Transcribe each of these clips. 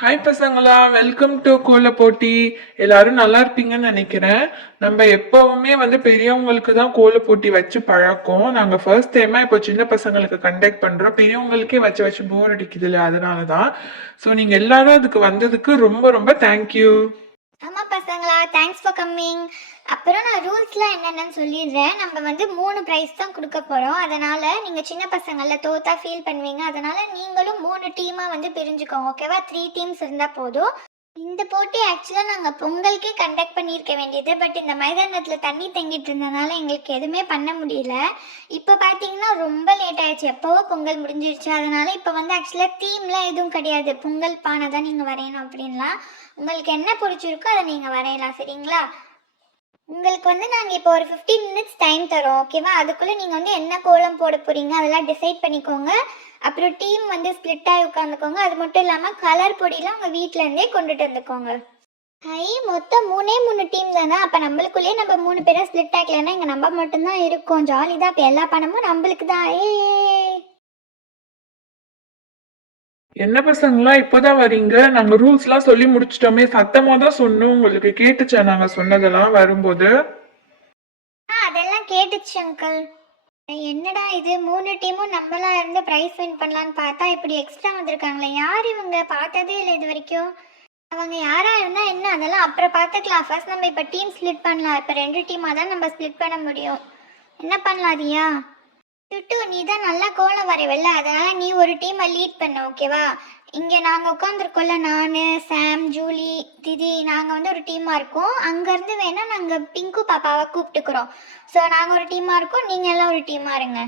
Hi பசங்களா, welcome to கோல போட்டி. எல்லாரும் நல்லா இருப்பீங்கன்னு நினைக்கிறேன். நம்ம எப்பவுமே பெரியவங்களுக்கு தான் கோல போட்டி வச்சு பழக்கம். நாங்க ஃபர்ஸ்ட் டைமா இப்போ சின்ன பசங்களுக்கு கண்டக்ட் பண்றோம். பெரியவங்களுக்கே வச்சு வச்சு போர் அடிக்குது இல்லையா, அதனாலதான். ஸோ நீங்க எல்லாரும் அதுக்கு வந்ததுக்கு ரொம்ப ரொம்ப தேங்க்யூ. ஆமா பசங்களா, தேங்க்ஸ் ஃபார் கம்மிங். அப்புறம் நான் ரூல்ஸ்லாம் என்னென்னு சொல்லிடுறேன். நம்ம 3 ப்ரைஸ் தான் கொடுக்க போகிறோம். அதனால் நீங்கள் சின்ன பசங்களில் தோத்தா ஃபீல் பண்ணுவீங்க. அதனால் நீங்களும் 3 டீமாக பிரிஞ்சுக்கோங்க, ஓகேவா? 3 டீம்ஸ் இருந்தால் போதும். இந்த போட்டி ஆக்சுவலாக நாங்கள் பொங்கலுக்கே கண்டக்ட் பண்ணியிருக்க வேண்டியது. பட் இந்த மைதானத்தில் தண்ணி தங்கிட்டு இருந்ததுனால எங்களுக்கு எதுவுமே பண்ண முடியல. இப்போ பார்த்தீங்கன்னா ரொம்ப லேட் ஆயிடுச்சு. எப்போவோ பொங்கல் முடிஞ்சிருச்சு. அதனால் இப்போ ஆக்சுவலாக தீம்லாம் எதுவும் கிடையாது. பொங்கல் பானை தான் நீங்கள் வரையணும் அப்படின்லாம். உங்களுக்கு என்ன பிடிச்சிருக்கோ அதை நீங்கள் வரையலாம், சரிங்களா? உங்களுக்கு நாங்கள் இப்போ ஒரு 15 மினிட்ஸ் டைம் தரோம், ஓகேவா? அதுக்குள்ளே நீங்கள் என்ன கோலம் போட போகிறீங்க அதெல்லாம் டிசைட் பண்ணிக்கோங்க. அப்புறம் டீம் ஸ்ப்ளிட் ஆகி உட்காந்துக்கோங்க. அது மட்டும் இல்லாமல் கலர் பொடியெலாம் உங்கள் வீட்டிலேருந்தே கொண்டுட்டு வந்துக்கோங்க. மொத்தம் 3 டீம் தானே. அப்போ நம்மளுக்குள்ளேயே நம்ம 3 பேரை ஸ்ப்ளிட் ஆகலைன்னா இங்கே நம்ம மட்டும்தான் இருக்கோம். ஜாலி தான். இப்போ எல்லா பணமும் நம்மளுக்கு தான். என்ன பசங்களா, இப்போதான் வரீங்க? நாங்க ரூல்ஸ் எல்லாம் சொல்லி முடிச்சிட்டோமே. சத்தமா தான் சொன்னோம். உங்களுக்கு கேட்டுச்சா நாங்க சொன்னதெல்லாம் வரும்போது? அதெல்லாம் கேட்டுச்சு அங்கிள். என்னடா இது, 3 டீமும் நம்மளா இருந்து பிரைஸ் வின் பண்ணலான்னு பார்த்தா இப்படி எக்ஸ்ட்ரா வந்திருக்காங்களே. யார் இவங்க? பார்த்ததே இல்லை இது வரைக்கும். அவங்க யாரா இருந்தா என்ன, அதெல்லாம் அப்புறம் பார்த்துக்கலாம். ஃபர்ஸ்ட் நம்ம இப்போ டீம் ஸ்ப்ளிட் பண்ணலாம். இப்போ 2 டீமாக தான் நம்ம ஸ்ப்ளிட் பண்ண முடியும். என்ன பண்ணலாம் ரியா? சுட்டு, நீ தான் நல்லா கோலம் வரைவல்ல, அதனால நீ ஒரு டீமை லீட் பண்ண, ஓகேவா? இங்கே நாங்கள் உட்காந்துருக்கோம்ல, நான், சாம், ஜூலி, திதி, நாங்கள் ஒரு டீமாக இருக்கோம். அங்கேருந்து வேணால் நாங்கள் பிங்கு பாப்பாவை கூப்பிட்டுக்கிறோம். ஸோ நாங்கள் ஒரு டீமாக இருக்கோம், நீங்கள் எல்லாம் ஒரு டீமாக இருங்க.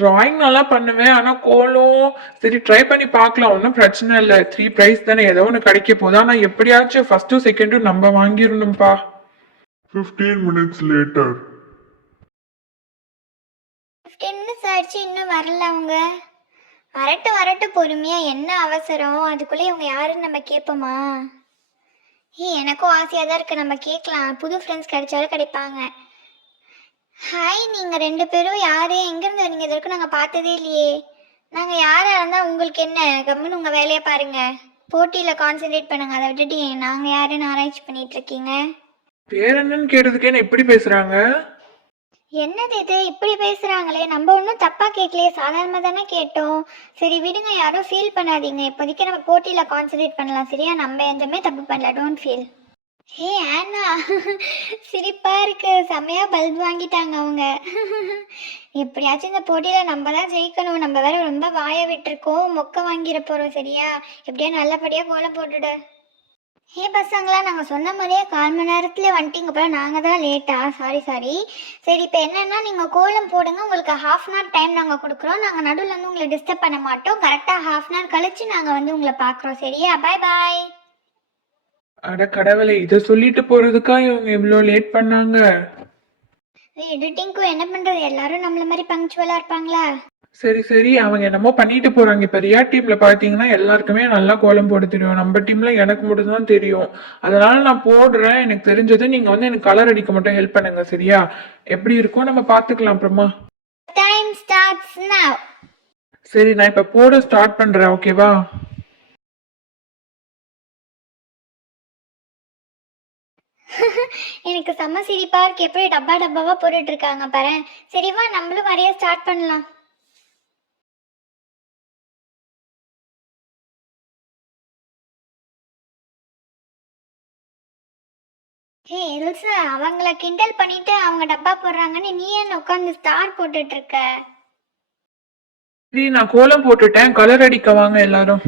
டிராயிங் நல்லா பண்ணுவேன், ஆனா கோலம் சரி ட்ரை பண்ணி பார்க்கலாம், ஒன்றும் பிரச்சனை இல்லை. 3 பிரைஸ் தானே, ஏதோ ஒன்று கிடைக்க போதா. ஆனா எப்படியாச்சும் ஃபர்ஸ்ட்டும் செகண்டும் நம்ம வாங்கிடணும்பா. 15 minutes later. 15 மினிட்ஸ் ஆயிடுச்சு, இன்னும் வரல அவங்க. வரட்டு பொறுமையா, என்ன அவசரம்? அதுக்குள்ளே இவங்க யாருன்னு நம்ம கேட்போமா? எனக்கும் ஆசையாக தான் இருக்குது, நம்ம கேட்கலாம். புது ஃப்ரெண்ட்ஸ் கிடைச்சாலும் கிடைப்பாங்க. ஹாய், நீங்கள் 2 பேரும் யார்? எங்கேருந்து வரீங்க? இது வரைக்கும் நாங்கள் பார்த்ததே இல்லையே. நாங்கள் யாராக இருந்தால் உங்களுக்கு என்ன? கம்முன்னு உங்கள் வேலையை பாருங்கள். போட்டியில் கான்சென்ட்ரேட் பண்ணுங்கள். அதை விட்டுட்டு நாங்கள் யாருன்னு ஆராய்ச்சி பண்ணிட்டு இருக்கீங்க. பேர் என்னன்னு கேட்டதுக்கு என்ன இப்படி பேசுகிறாங்க? என்னது இது, இப்படி பேசுகிறாங்களே? நம்ம ஒன்றும் தப்பாக கேட்கலையே, சாதாரணமாக தானே கேட்டோம். சரி விடுங்க, யாரும் ஃபீல் பண்ணாதீங்க. இப்போதைக்கு நம்ம போட்டியில் கான்சென்ட்ரேட் பண்ணலாம், சரியா? நம்ம எதுவுமே தப்பு பண்ணல, டோன்ட் ஃபீல். ஹே ஆனா, சிரிப்பா இருக்கு. செம்மையா பல்ப் வாங்கிட்டாங்க அவங்க. எப்படியாச்சும் இந்த போட்டியில நம்ம தான் ஜெயிக்கணும். நம்ம வேற ரொம்ப வாய விட்டுருக்கோம், மொக்க வாங்கிட போறோம், சரியா? எப்படியா நல்லபடியா கோலம் போட்டுடு. ஹே பசங்களா, நாங்கள் சொன்ன மாதிரியே 1/4 மணி நேரத்துல வந்துட்டீங்க போல. நாங்கள் தான் லேட்டா, சாரி. சரி, இப்போ என்னன்னா நீங்கள் கோலம் போடுங்க. உங்களுக்கு 1/2 hour டைம் நாங்கள் கொடுக்குறோம். நாங்கள் நடுவில் உங்களை டிஸ்டர்ப் பண்ண மாட்டோம். கரெக்டாக 1/2 hour கழிச்சு நாங்கள் உங்களை பார்க்குறோம், சரியா? பாய் பாய். அட கடவுளே, இதை சொல்லிட்டு போறதுக்கா இவங்க இவ்வளோ லேட் பண்ணாங்க? எடிட்டிங்க்கும் என்ன பண்றது, எல்லாரும் நம்மள மாதிரி பங்க்சுவலா இருப்பாங்களா? சரி, அவங்க என்னமோ பண்ணிட்டு போறாங்க. இப்ப ரியா டீம்ல பாத்தீங்கன்னா எல்லாருக்குமே நல்லா கோலம் போட தெரியும். நம்ம டீம்ல எனக்கு மட்டும் தான் தெரியும். அதனால நான் போடுறேன், எனக்கு தெரிஞ்சது. நீங்க எனக்கு கலர் அடிக்க மட்டும் ஹெல்ப் பண்ணுங்க, சரியா? எப்படி இருக்கும் நம்ம பாத்துக்கலாம் அப்புறமா. டைம் ஸ்டார்ட்ஸ் நவ. சரி, நான் இப்ப போட ஸ்டார்ட் பண்றேன், ஓகேவா? எனக்கு செம்ம சிரிப்பா இருக்கு. எப்படி டப்பாவா போட்டுட்டு இருக்காங்க பாரு. சரிவா, நம்மளும் வரைய ஸ்டார்ட் பண்ணலாம். ஹே எல்சா, அவங்கள கிண்டல் பண்ணிட்டு அவங்க டப்பா போடுறாங்கன்னு நீ என்ன உட்காந்து ஸ்டார் போட்டுட்டு இருக்க? சரி, நான் கோலம் போட்டுட்டேன். கலர் அடிக்க வாங்க எல்லாரும்.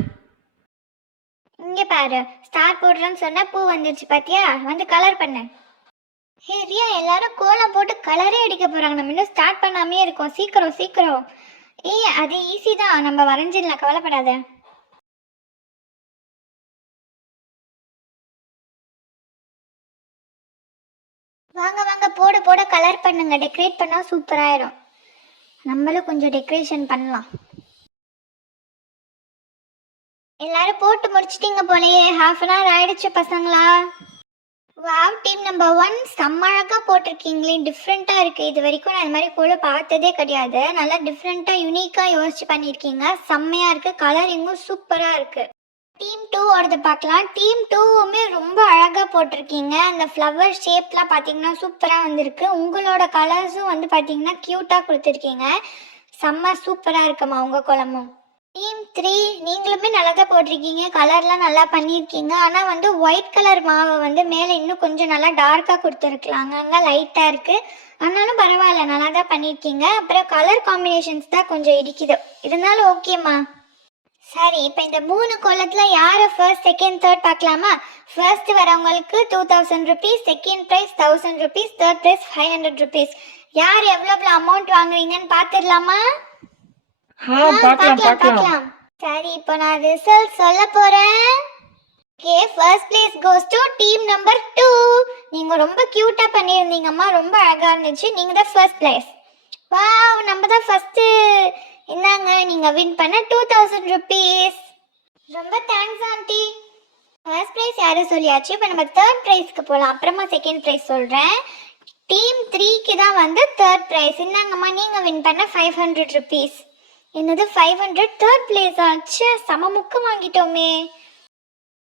இங்க பாரு, ஸ்டார் போடுறேன்னு சொன்னா பூ வந்துருச்சு பாத்தியா? கலர் பண்ண. ஹே ரியா, எல்லாரும் கோலம் போட்டு கலரே அடிக்க போறாங்க. நம்ம இன்னும் ஸ்டார்ட் பண்ணாமே இருக்கோம். சீக்கிரம். அது ஈஸி தான், நம்ம வரைஞ்சிடலாம், கவலைப்படாத. வாங்க போட கலர் பண்ணுங்க. டெக்கரேட் பண்ணா சூப்பராயிரும். நம்மளும் கொஞ்சம் டெக்கரேஷன் பண்ணலாம். எல்லாரும் போட்டு முடிச்சிட்டீங்க போலயே. 1/2 hour ஆயிடுச்சு பசங்களா. வாவ், டீம் நம்பர் 1 செம்ம அழகாக போட்டிருக்கீங்களே. டிஃப்ரெண்ட்டாக இருக்குது. இது வரைக்கும் நான் இந்த மாதிரி கோலம் பார்த்ததே கிடையாது. நல்லா டிஃப்ரெண்ட்டாக யூனிக்காக யோசிச்சு பண்ணியிருக்கீங்க. செம்மையாக இருக்குது. கலரிங்கும் சூப்பராக இருக்குது. டீம் 2 ஓடது பார்க்கலாம். டீம் 2வுமே ரொம்ப அழகாக போட்டிருக்கீங்க. அந்த ஃப்ளவர் ஷேப்லாம் பார்த்தீங்கன்னா சூப்பராக வந்திருக்கு. உங்களோட கலர்ஸும் வந்து பார்த்தீங்கன்னா க்யூட்டாக கொடுத்துருக்கீங்க. செம்ம சூப்பராக இருக்குமா உங்கள் குழம்பும். டீம் 3 நீங்களுமே நல்லா தான் போட்டிருக்கீங்க. கலர்லாம் நல்லா பண்ணியிருக்கீங்க. ஆனால் வந்து ஒயிட் கலர் மாவை வந்து மேலே இன்னும் கொஞ்சம் நல்லா டார்க்காக கொடுத்துருக்கலாங்க. அங்கே லைட்டாக இருக்குது. ஆனாலும் பரவாயில்ல, நல்லா தான் பண்ணியிருக்கீங்க. அப்புறம் கலர் காம்பினேஷன்ஸ் தான் கொஞ்சம் இடிக்குது, இருந்தாலும் ஓகேம்மா. சரி, இப்போ இந்த 3 கோலத்தில் யார் ஃபர்ஸ்ட் செகண்ட் தேர்ட் பார்க்கலாமா? ஃபர்ஸ்ட் வரவங்களுக்கு 2000 rupees, second prize 1000 rupees, third prize 500 rupees. யார் எவ்வளோ அமௌண்ட் வாங்குறீங்கன்னு பார்த்துடலாமா? பார்க்கலாம். சரி, இப்போ நான் ரிசல்ட் சொல்ல போறேன். Okay, first place goes to team number 2. நீங்க ரொம்ப கியூட்டா பண்ணியிருந்தீங்கம்மா, ரொம்ப அழகா இருந்துச்சு. நீங்க தான் ஃபர்ஸ்ட் பிளேஸ். வாவ், நம்ம தான் ஃபர்ஸ்ட். இந்தாங்க, நீங்க வின் பண்ண 2000 ருபீஸ். ரொம்ப தேங்க்ஸ் ஆண்டி. ஃபர்ஸ்ட் பிரைஸ் யாரும் சொல்லியாச்சு. இப்போ நம்ம தேர்ட் பிரைஸ்க்கு போகலாம். அப்புறமா செகண்ட் பிரைஸ் சொல்கிறேன். டீம் 3க்கு தான் வந்து தேர்ட் பிரைஸ். இந்தாங்கம்மா, நீங்கள் வின் பண்ண 500 ருபீஸ். என்னது 500? தேர்ட் பிளேஸ் ஆச்சு. சம முக்கம் வாங்கிட்டோமே.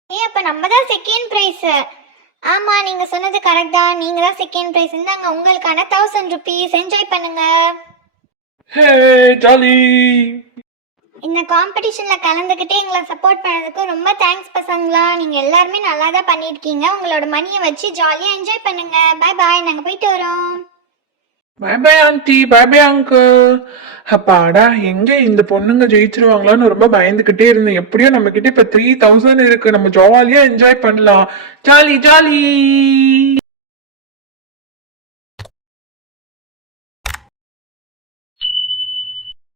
அப்போ நம்ம தான் செகண்ட் ப்ரைஸ். ஆமாம், நீங்கள் சொன்னது கரெக்ட் தான். நீங்கள் தான் செகண்ட் ப்ரைஸ். இந்தாங்க உங்களுக்கான 1000 ருபீஸ். என்ஜாய் பண்ணுங்க. ஹே ஜாலி. இந்த காம்படிஷனில் கலந்துக்கிட்டே எங்களை சப்போர்ட் பண்ணதுக்கு ரொம்ப தேங்க்ஸ் பசங்களா. நீங்கள் எல்லாருமே நல்லா தான் பண்ணியிருக்கீங்க. உங்களோட மணியை வச்சு ஜாலியாக என்ஜாய் பண்ணுங்க. பாய் பாய், நாங்கள் போயிட்டு வரோம். Bye bye aunty, bye bye uncle. அப்பாடா, எங்க இந்த பொண்ணுங்க ஜெயிச்சிருவாங்களான்னு ரொம்ப பயந்துகிட்டே இருந்தேன். எப்படியோ நம்ம கிட்ட இப்ப 3000 இருக்கு. நம்ம ஜாலியா என்ஜாய் பண்ணலாம். Jolly jolly.